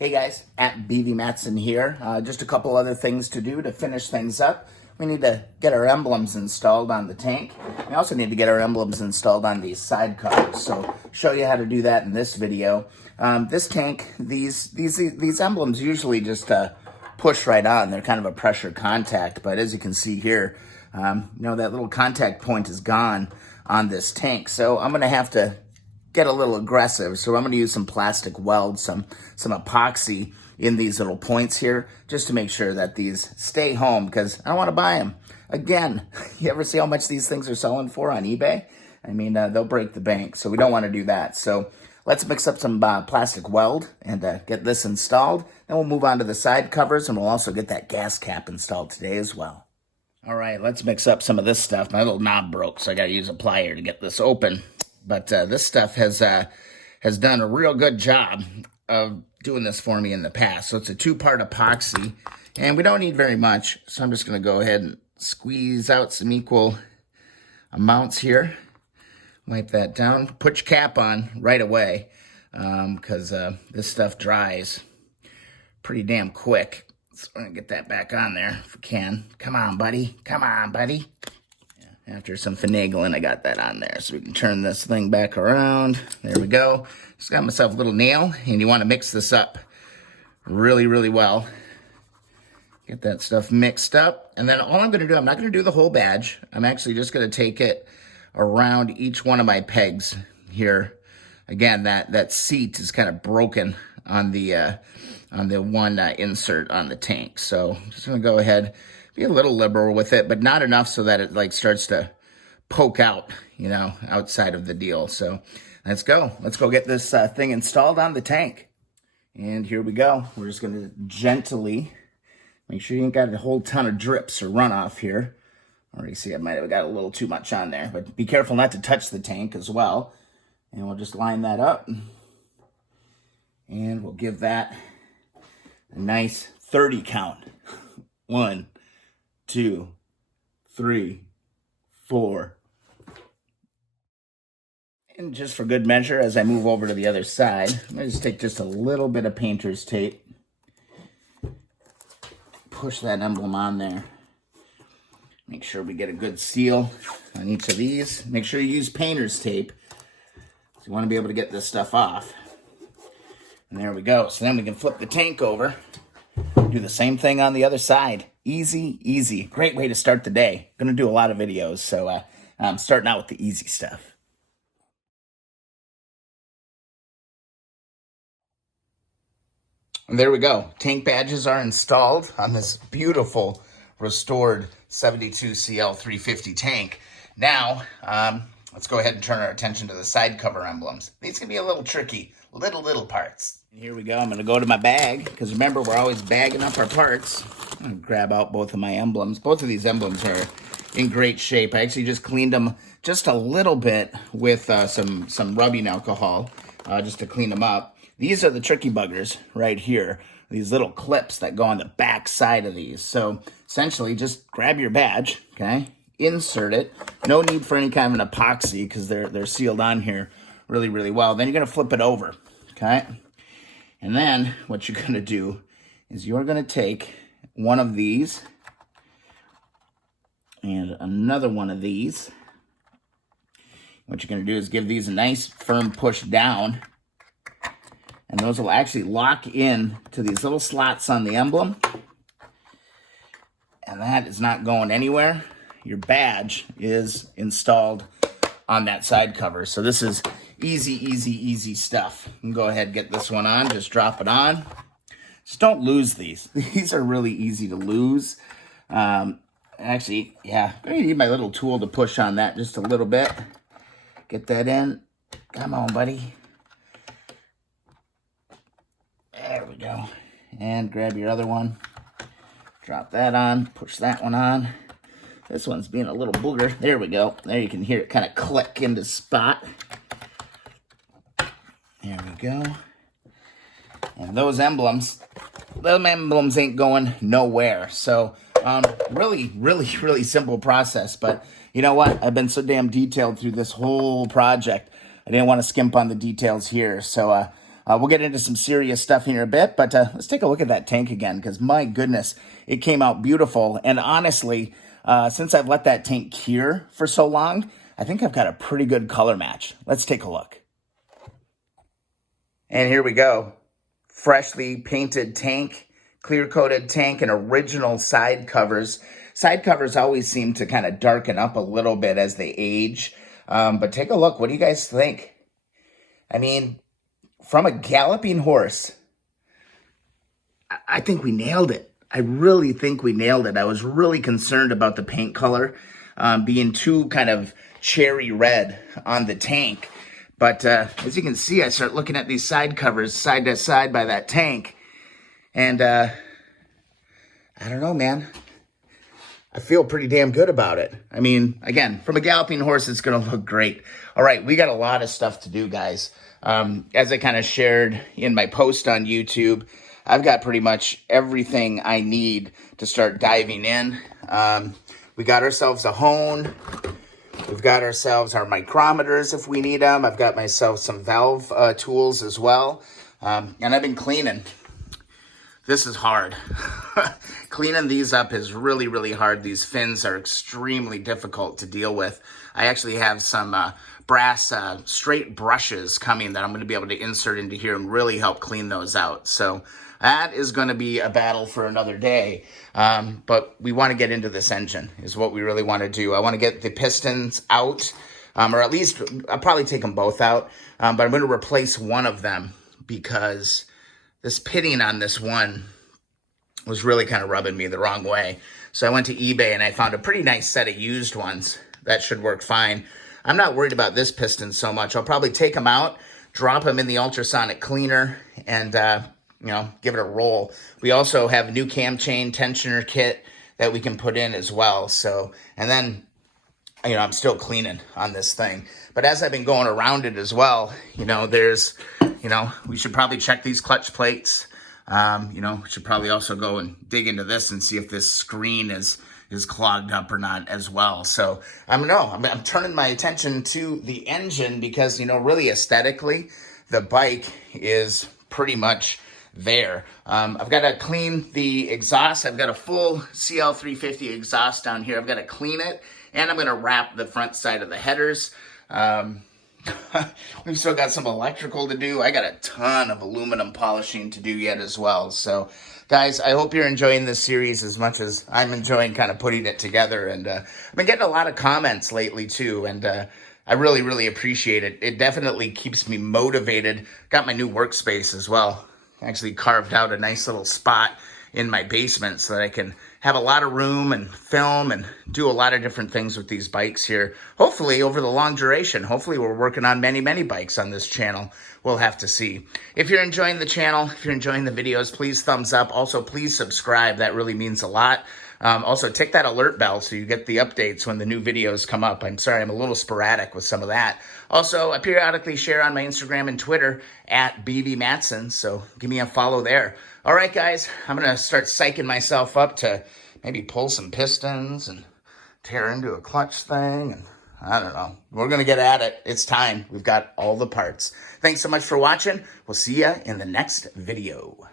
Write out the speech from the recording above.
Hey guys, at BV Matson here. Just a couple other things to do to finish things up. We need to get our emblems installed on the tank. We also need to get our emblems installed on these side covers. So show you how to do that in this video. This tank, these emblems usually just push right on. They're kind of a pressure contact, but as you can see here, that little contact point is gone on this tank. So I'm gonna have to get a little aggressive. So I'm going to use some plastic weld, some epoxy in these little points here, just to make sure that these stay home, because I don't want to buy them. Again, you ever see how much these things are selling for on eBay? I mean, they'll break the bank, so we don't want to do that. So let's mix up some plastic weld and get this installed. Then we'll move on to the side covers, and we'll also get that gas cap installed today as well. All right, let's mix up some of this stuff. My little knob broke, so I got to use a plier to get this open. But this stuff has done a real good job of doing this for me in the past. So it's a two-part epoxy, and we don't need very much. So I'm just going to go ahead and squeeze out some equal amounts here. Wipe that down. Put your cap on right away, because this stuff dries pretty damn quick. So I'm going to get that back on there if we can. Come on, buddy. Come on, buddy. After some finagling, I got that on there. So we can turn this thing back around. There we go. Just got myself a little nail, and you want to mix this up really, really well. Get that stuff mixed up. And then all I'm going to do, I'm not going to do the whole badge. I'm actually just going to take it around each one of my pegs here. Again, that seat is kind of broken on the one insert on the tank. So I'm just going to go ahead, be a little liberal with it, but not enough so that it starts to poke out, outside of the deal. So let's go. Let's go get this thing installed on the tank. And here we go. We're just going to gently make sure you ain't got a whole ton of drips or runoff here. Already see I might have got a little too much on there, but be careful not to touch the tank as well. And we'll just line that up. And we'll give that a nice 30 count. 1, 2, 3, 4. And just for good measure, as I move over to the other side, I'm going to just take just a little bit of painter's tape. Push that emblem on there. Make sure we get a good seal on each of these. Make sure you use painter's tape. So you want to be able to get this stuff off. And there we go. So then we can flip the tank over. Do the same thing on the other side. Easy, easy. Great way to start the day. Going to do a lot of videos, so I'm starting out with the easy stuff. And there we go. Tank badges are installed on this beautiful restored 72 CL350 tank. Now, let's go ahead and turn our attention to the side cover emblems. These can be a little tricky, little parts. Here we go. I'm going to go to my bag, because remember, we're always bagging up our parts. I'm going to grab out both of my emblems. Both of these emblems are in great shape. I actually just cleaned them just a little bit with some rubbing alcohol, just to clean them up. These are the tricky buggers right here. These little clips that go on the back side of these. So essentially, just grab your badge, okay? Insert it. No need for any kind of an epoxy, because they're sealed on here really, really well. Then you're going to flip it over, okay? And then what you're going to do is you're going to take one of these and another one of these. What you're going to do is give these a nice firm push down. And those will actually lock in to these little slots on the emblem. And that is not going anywhere. Your badge is installed on that side cover. So this is easy stuff. You can go ahead and get this one on. Just drop it on. Just don't lose these. These are really easy to lose. Actually, yeah, I'm going to need my little tool to push on that just a little bit. Get that in. Come on, buddy. There we go. And grab your other one. Drop that on. Push that one on. This one's being a little booger. There we go. There you can hear it kind of click into spot. There we go. And those emblems ain't going nowhere. So, really simple process. But you know what? I've been so damn detailed through this whole project. I didn't want to skimp on the details here. So, We'll get into some serious stuff here in a bit, but let's take a look at that tank again, because my goodness, it came out beautiful. And honestly, since I've let that tank cure for so long, I think I've got a pretty good color match. Let's take a look. And here we go. Freshly painted tank, clear-coated tank, and original side covers. Side covers always seem to kind of darken up a little bit as they age. But take a look. What do you guys think? I mean, from a galloping horse, I think we nailed it. I really think we nailed it. I was really concerned about the paint color being too kind of cherry red on the tank. But as you can see, I start looking at these side covers side to side by that tank. And I don't know, man. I feel pretty damn good about it. I mean, again, from a galloping horse, it's going to look great. All right, we got a lot of stuff to do, guys. As I kind of shared in my post on YouTube, I've got pretty much everything I need to start diving in. We got ourselves a hone. We've got ourselves our micrometers if we need them. I've got myself some valve tools as well. And I've been cleaning. This is hard. Cleaning these up is really, really hard. These fins are extremely difficult to deal with. I actually have some brass straight brushes coming that I'm going to be able to insert into here and really help clean those out. So that is going to be a battle for another day. But we want to get into this engine is what we really want to do. I want to get the pistons out, or at least I'll probably take them both out. But I'm going to replace one of them because this pitting on this one was really kind of rubbing me the wrong way. So I went to eBay and I found a pretty nice set of used ones. That should work fine. I'm not worried about this piston so much. I'll probably take them out, drop them in the ultrasonic cleaner, and give it a roll. We also have a new cam chain tensioner kit that we can put in as well. So, and then, I'm still cleaning on this thing. But as I've been going around it as well, we should probably check these clutch plates. We should probably also go and dig into this and see if this screen is clogged up or not as well. So I'm turning my attention to the engine because, really aesthetically, the bike is pretty much there. I've got to clean the exhaust. I've got a full CL350 exhaust down here. I've got to clean it, and I'm going to wrap the front side of the headers. We've still got some electrical to do. I got a ton of aluminum polishing to do yet as well. So, guys, I hope you're enjoying this series as much as I'm enjoying kind of putting it together. And I've been getting a lot of comments lately, too. And I really, really appreciate it. It definitely keeps me motivated. Got my new workspace as well. Actually carved out a nice little spot in my basement so that I can have a lot of room and film and do a lot of different things with these bikes here. Hopefully over the long duration. Hopefully we're working on many, many bikes on this channel. We'll have to see. If you're enjoying the channel, if you're enjoying the videos, please thumbs up. Also, please subscribe. That really means a lot. Also, tick that alert bell so you get the updates when the new videos come up. I'm sorry, I'm a little sporadic with some of that. Also, I periodically share on my Instagram and Twitter at BVMatson, so give me a follow there. All right, guys, I'm going to start psyching myself up to maybe pull some pistons and tear into a clutch thing. And I don't know. We're going to get at it. It's time. We've got all the parts. Thanks so much for watching. We'll see you in the next video.